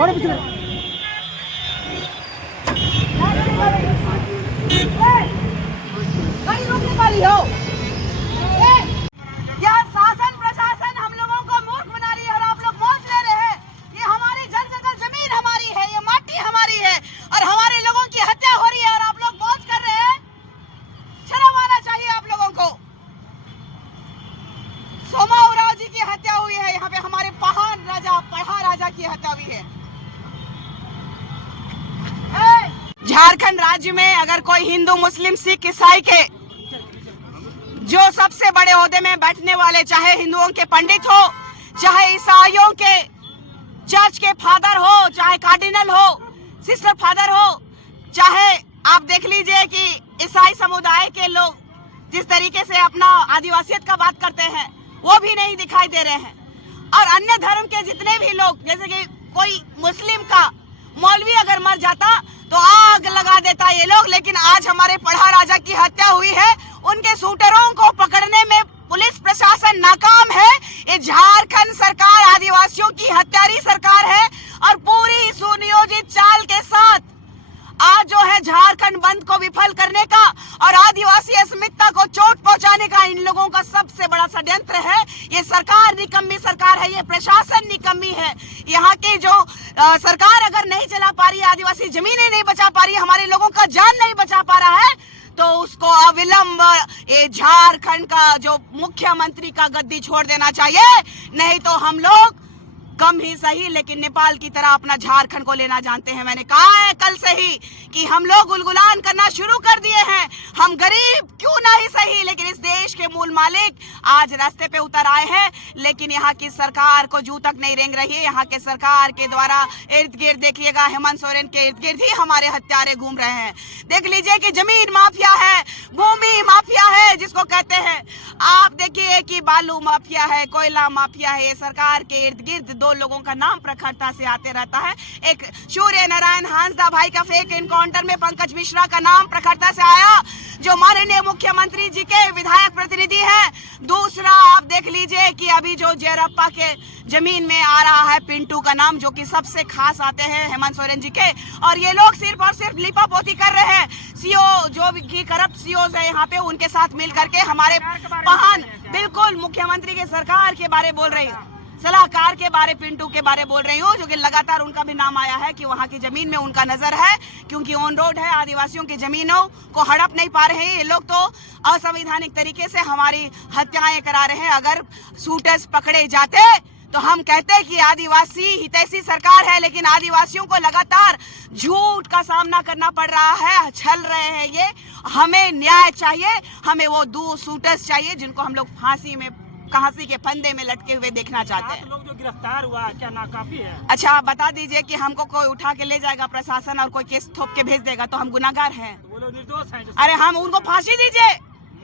यह शासन प्रशासन हम लोगों को मूर्ख बना रही है और आप लोग मौज ले रहे हैं। ये हमारी जल जंगल जमीन हमारी है, ये माटी हमारी है और हमारे लोगों की हत्या हो रही है और आप लोग मौज कर रहे हैं। शर्म आना चाहिए आप लोगों को। सोमा उरांव जी की हत्या हुई है, यहाँ पे हमारे पढ़ा राजा की हत्या हुई है। झारखंड राज्य में अगर कोई हिंदू मुस्लिम सिख ईसाई के जो सबसे बड़े ओहदे में बैठने वाले, चाहे हिंदुओं के पंडित हो, चाहे ईसाइयों के चर्च के फादर हो, चाहे कार्डिनल हो, सिस्टर फादर हो, चाहे आप देख लीजिए कि ईसाई समुदाय के लोग जिस तरीके से अपना आदिवासियत का बात करते हैं वो भी नहीं दिखाई दे रहे हैं। और अन्य धर्म के जितने भी लोग, जैसे कि कोई मुस्लिम का मौलवी अगर मर जाता तो आग लगा देता ये लोग, लेकिन आज हमारे पढ़ा राजा की हत्या हुई है, उनके शूटरों को पकड़ने में पुलिस प्रशासन नाकाम है। ये झारखंड सरकार आदिवासियों की हत्यारी सरकार है और पूरी सुनियोजित चाल के साथ आज जो है झारखंड बंद को विफल करने का और आदिवासी अस्मिता को चोट पहुंचाने का इन लोगों का सबसे बड़ा षड्यंत्र है। ये सरकार निकम्मी सरकार है, ये प्रशासन निकम्मी है। यहाँ की जो सरकार अगर नहीं चला पा रही, आदिवासी जमीनें नहीं बचा पा रही, हमारे लोगों का जान नहीं बचा पा रहा है, तो उसको अविलंब ये झारखंड का जो मुख्यमंत्री का गद्दी छोड़ देना चाहिए। नहीं तो हम लोग कम ही सही लेकिन नेपाल की तरह अपना झारखंड को लेना जानते हैं। मैंने कहा है कल से ही कि हम लोग गुलगुलान करना शुरू कर दिए हैं। हम गरीब क्यों ना ही सही लेकिन इस देश के मूल मालिक आज रास्ते पे उतर आए हैं, लेकिन यहाँ की सरकार को जू तक नहीं रेंग रही है। यहाँ के सरकार के द्वारा इर्द गिर्द देखिएगा, हेमंत सोरेन के इर्द गिर्द ही हमारे हत्यारे घूम रहे हैं। देख लीजिए कि जमीन माफिया है, भूमि माफिया है जिसको कहते हैं, आप देखिए कि बालू माफिया है, कोयला माफिया है। ये सरकार के इर्द गिर्द दो लोगों का नाम प्रखरता से आते रहता है। एक सूर्य नारायण हांसदा भाई का फेक एनकाउंटर में पंकज मिश्रा का नाम प्रखरता से आया, जो माननीय मुख्यमंत्री जी के विधायक प्रतिनिधि हैं। दूसरा आप देख लीजिए कि अभी जो जेरप्पा के जमीन में आ रहा है पिंटू का नाम, जो कि सबसे खास आते हैं हेमंत सोरेन जी के, और ये लोग सिर्फ और सिर्फ लिपापोती कर रहे हैं। सीओ जो भी करप्ट सीओ है यहाँ पे, उनके साथ मिल करके हमारे पहान बिल्कुल मुख्यमंत्री के सरकार के बारे बोल रही हूँ, सलाहकार के बारे, पिंटू के बारे बोल रही हूँ, जो कि लगातार उनका भी नाम आया है कि वहाँ की जमीन में उनका नजर है, क्योंकि ऑन रोड है। आदिवासियों की जमीनों को हड़प नहीं पा रहे हैं ये लोग, तो असंवैधानिक तरीके से हमारी हत्याएं करा रहे हैं। अगर शूटर्स पकड़े जाते तो हम कहते कि आदिवासी हितैषी सरकार है, लेकिन आदिवासियों को लगातार झूठ का सामना करना पड़ रहा है, छल रहे हैं ये। हमें न्याय चाहिए, हमें वो दो शूटर्स चाहिए जिनको हम लोग फांसी के फंदे में लटके हुए देखना चाहते हैं। लोग जो गिरफ्तार हुआ क्या नाकाफी है? अच्छा आप बता दीजिए कि हमको कोई उठा के ले जाएगा प्रशासन और कोई केस थोप के भेज देगा तो हम गुनाहगार हैं? वो लोग निर्दोष हैं। अरे हम उनको फांसी दीजिए,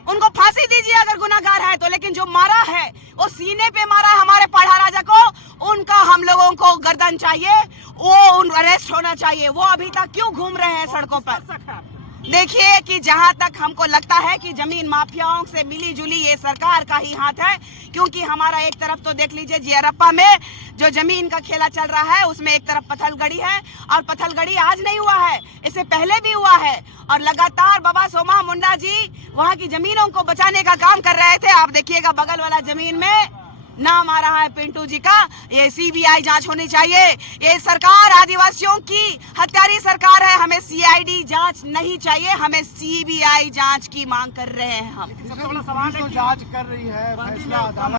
उनको फांसी दीजिए अगर गुनाहगार है तो, लेकिन जो मारा है वो सीने पे मारा है हमारे पढ़ा राजा को, उनका हम लोगों को गर्दन चाहिए, वो अरेस्ट होना चाहिए। वो अभी तक क्यों घूम रहे हैं सड़कों पर? देखिए कि जहां तक हमको लगता है कि जमीन माफियाओं से मिली जुली ये सरकार का ही हाथ है, क्योंकि हमारा एक तरफ तो देख लीजिए जेरप्पा में जो जमीन का खेला चल रहा है उसमें एक तरफ पत्थलगड़ी है, और पत्थलगड़ी आज नहीं हुआ है, इससे पहले भी हुआ है, और लगातार बाबा सोमा मुंडा जी वहां की जमीनों को बचाने का काम कर रहे थे। आप देखिएगा बगल वाला जमीन में नाम आ रहा है पिंटू जी का। ये सीबीआई जांच होनी चाहिए। ये सरकार आदिवासियों की हत्यारी सरकार है, हमें सीआईडी जांच नहीं चाहिए, हमें सीबीआई जांच की मांग कर रहे हैं हम। सबसे बड़ा सवाल है कि जांच कर रही है फैसला अदालत,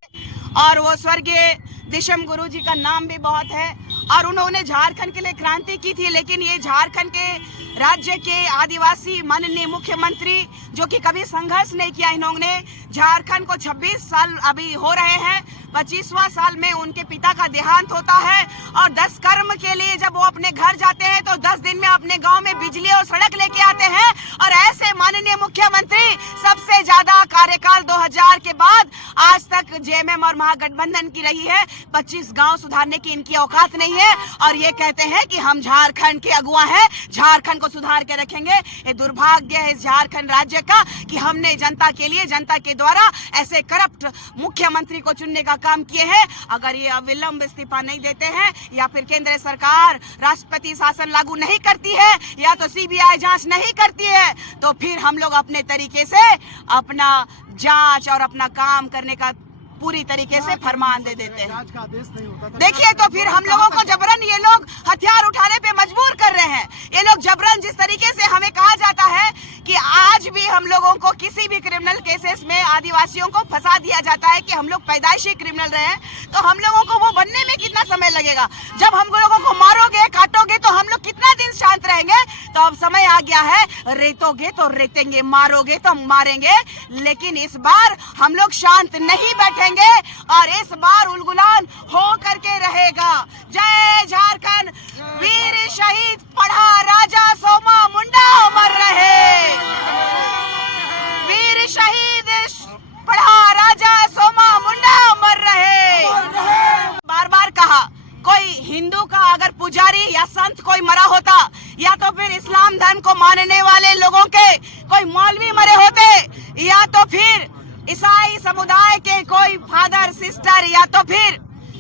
और वो स्वर्गीय दिशम गुरु जी का नाम भी बहुत है, और उन्होंने झारखंड के लिए क्रांति की थी, लेकिन ये झारखंड के राज्य के आदिवासी माननीय मुख्यमंत्री जो कि कभी संघर्ष नहीं किया, इन्होंने झारखंड को 26 साल अभी हो रहे हैं, 25वां साल में उनके पिता का देहांत होता है, और 10 कर्म के लिए जब वो अपने घर जाते हैं तो 10 दिन में अपने गांव में बिजली और सड़क लेके आते हैं। और ऐसे माननीय मुख्यमंत्री सबसे ज्यादा कार्यकाल 2000 के बाद आज तक जेएमएम और महागठबंधन की रही है। 25 गांव सुधारने की इनकी औकात नहीं है और ये कहते हैं कि हम झारखंड के अगुआ हैं, झारखंड को सुधार के रखेंगे। ये दुर्भाग्य है इस झारखंड राज्य का कि हमने जनता के लिए, जनता के द्वारा ऐसे करप्ट मुख्यमंत्री को चुनने का काम किए हैं। अगर ये अविलंब इस्तीफा नहीं देते हैं या फिर केंद्र सरकार राष्ट्रपति शासन लागू नहीं करती है या तो सीबीआई जांच नहीं करती है, तो फिर हम लोग अपने तरीके से अपना जांच और अपना काम करने का पूरी तरीके से फरमान दे देते हैं। जांच का आदेश नहीं होता था। देखिए तो फिर हम लोगों को जबरन ये लोग हथियार उठाने पे मजबूर कर रहे हैं। ये लोग जबरन, जिस तरीके से हमें कहा जाता है कि आज भी हम लोगों को किसी भी क्रिमिनल केसेस में आदिवासियों को फंसा दिया जाता है कि हम लोग पैदाइशी क्रिमिनल रहे हैं, तो हम लोगों को वो बनने में कितना समय लगेगा? जब हम लोगों को मारोगे, काटोगे तो हम लोग कितना दिन शांत रहेंगे? तो अब समय आ गया है, रेतोगे तो रेतेंगे, मारोगे तो मारेंगे, लेकिन इस बार हम लोग शांत नहीं बैठेंगे और इस बार उलगुलान हो करके रहेगा। जय झारखंड, वीर शहीद पढ़ा राजा सोमा मुंडा अमर रहे। वीर शहीद पढ़ा राजा सोमा मुंडा अमर रहे। बार बार कहा, कोई हिंदू का अगर पुजारी या संत कोई मरा होता या तो फिर इस्लाम धर्म को मानने वाले लोगों के कोई मौलवी मरे होते या तो फिर ईसाई समुदाय के कोई फादर सिस्टर या तो फिर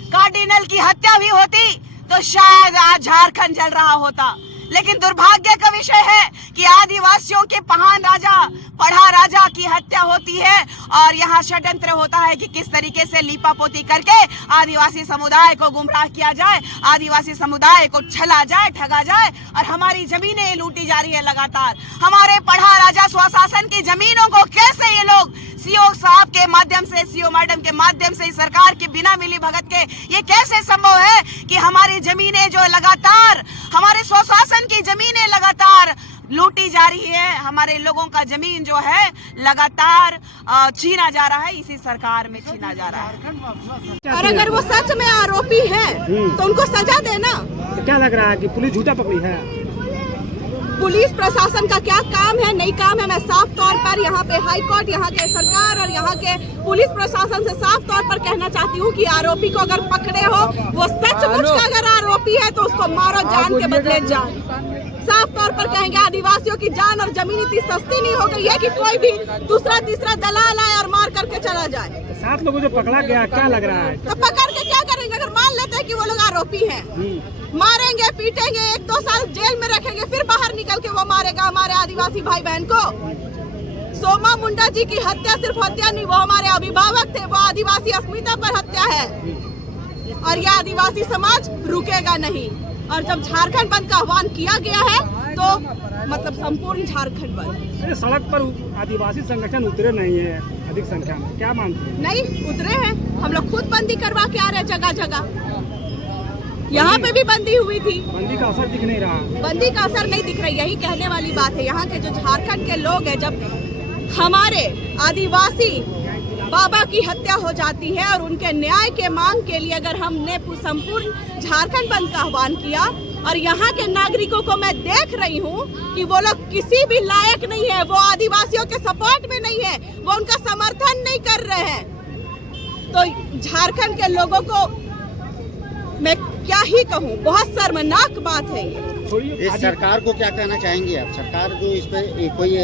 कार्डिनल की हत्या भी होती तो शायद आज झारखंड जल रहा होता। लेकिन दुर्भाग्य का विषय है कि आदिवासियों के महान राजा पढ़ा राजा की हत्या होती है और यहाँ षड्यंत्र होता है कि किस तरीके से लीपापोती करके आदिवासी समुदाय को गुमराह किया जाए, आदिवासी समुदाय को छला जाए, ठगा जाए और हमारी जमीनें लूटी जा रही है लगातार। हमारे पढ़ा राजा स्वशासन की जमीनों को कैसे ये लोग सीओ साहब के माध्यम से, सीओ मैडम के माध्यम से, सरकार के बिना मिली भगत के, ये कैसे संभव है कि हमारी जमीनें जो लगातार, हमारे स्वशासन की जमीनें लगातार लूटी जा रही है, हमारे लोगों का जमीन जो है लगातार छीना जा रहा है, इसी सरकार में छीना जा रहा है। और अगर वो सच में आरोपी है तो उनको सजा देना। तो क्या लग रहा है कि पुलिस झूठा पकड़ी है? पुलिस प्रशासन का क्या काम है, नहीं काम है, मैं साफ तौर पर यहाँ पे हाई कोर्ट, यहाँ के सरकार और यहाँ के पुलिस प्रशासन से साफ तौर पर कहना चाहती हूँ कि आरोपी को अगर पकड़े हो, वो सचमुच का अगर आरोपी है तो उसको मारो, जान के बदले जान। साफ तौर पर कहेंगे, आदिवासियों की जान और जमीन इतनी सस्ती नहीं हो गई है कि कोई भी दूसरा तीसरा दलाल आए और मार करके चला जाए। 7 लोगों जो पकड़ा गया, क्या लग रहा है? तो पकड़ के क्या करेंगे? अगर मान लेते हैं कि वो लोग आरोपी हैं, मारेंगे, पीटेंगे, 1-2 साल जेल में रखेंगे, फिर बाहर निकल के वो मारेगा हमारे आदिवासी भाई बहन को। सोमा मुंडा जी की हत्या सिर्फ हत्या नहीं, वो हमारे अभिभावक थे, वो आदिवासी अस्मिता पर हत्या है और यह आदिवासी समाज रुकेगा नहीं। और जब झारखंड बंद का आह्वान किया गया है तो मतलब संपूर्ण झारखंड बंद। सड़क पर आदिवासी संगठन उतरे नहीं है अधिक संख्या में, क्या मानते हैं? नहीं उतरे हैं, हम लोग खुद बंदी करवा के आ रहे हैं जगह जगह। यहाँ पे भी बंदी हुई थी, बंदी का असर दिख नहीं रहा। बंदी का असर नहीं दिख रहा, यही कहने वाली बात है। यहाँ के जो झारखंड के लोग हैं, जब हमारे आदिवासी बाबा की हत्या हो जाती है और उनके न्याय के मांग के लिए अगर हमने संपूर्ण झारखंड बंद का आह्वान किया और यहाँ के नागरिकों को मैं देख रही हूँ कि वो लोग किसी भी लायक नहीं है, वो आदिवासियों के सपोर्ट में नहीं है, वो उनका समर्थन नहीं कर रहे हैं, तो झारखंड के लोगों को मैं क्या ही कहूँ, बहुत शर्मनाक बात है ये। इस सरकार को क्या कहना चाहेंगे आप? सरकार जो इस पे कोई